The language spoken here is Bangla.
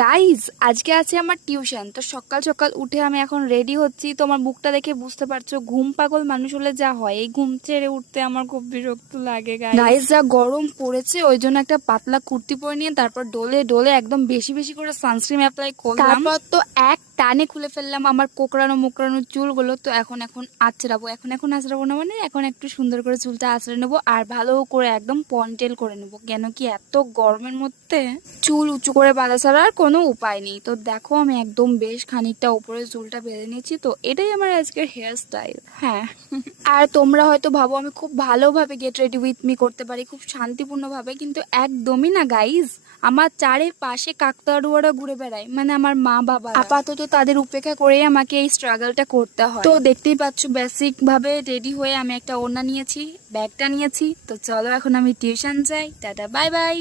গাইজ আজকে আছে আমার টিউশন। তো সকাল সকাল উঠে আমি এখন রেডি হচ্ছি। তোমার মুখটা দেখে বুঝতে পারছো ঘুম পাগল মানুষ হলে যা হয়, এই ঘুম ছেড়ে উঠতে আমার খুব বিরক্ত লাগে। গাইজ যা গরম পড়েছে ওই জন্য একটা পাতলা কুর্তি পরে নিয়ে তারপর ডোলে ডোলে একদম বেশি বেশি করে সানস্ক্রিন অ্যাপ্লাই করলাম। তারপর তো এক টানে খুলে ফেললাম আমার কোকড়ানো মোকড়ানো চুলগুলো। তো এখন আঁচড়াবো, এখন আঁচড়াবো না, মানে এখন একটু সুন্দর করে চুলটা আঁচড়ে নেবো আর ভালো করে একদম পনিটেল করে নেবো। কেন কি এত গরমের মধ্যে চুল উঁচু করে বাঁধা ছাড়া আর কোনো উপায় নেই। তো দেখো আমি একদম বেশ খানিকটা উপরে চুলটা বেঁধে নিয়েছি। তো এটাই আমার আজকের হেয়ার স্টাইল। হ্যাঁ, আর তোমরা হয়তো ভাবো আমি খুব ভালোভাবে গেট রেডি উইথ মি করতে পারি, খুব শান্তিপূর্ণভাবে, কিন্তু একদমই না গাইজ। আমার চারিপাশে কাকতাড়ুয়ারা ঘুরে বেড়ায়, মানে আমার মা বাবা। আপাতত তাদের উপেক্ষা করেই আমাকে এই স্ট্রাগলটা করতে হয়। তো দেখতেই পাচ্ছ বেসিক ভাবে রেডি হয়ে আমি একটা ওড়না নিয়েছি, ব্যাগটা নিয়েছি। তো চলো এখন আমি টিউশন যাই। Tata, bye bye.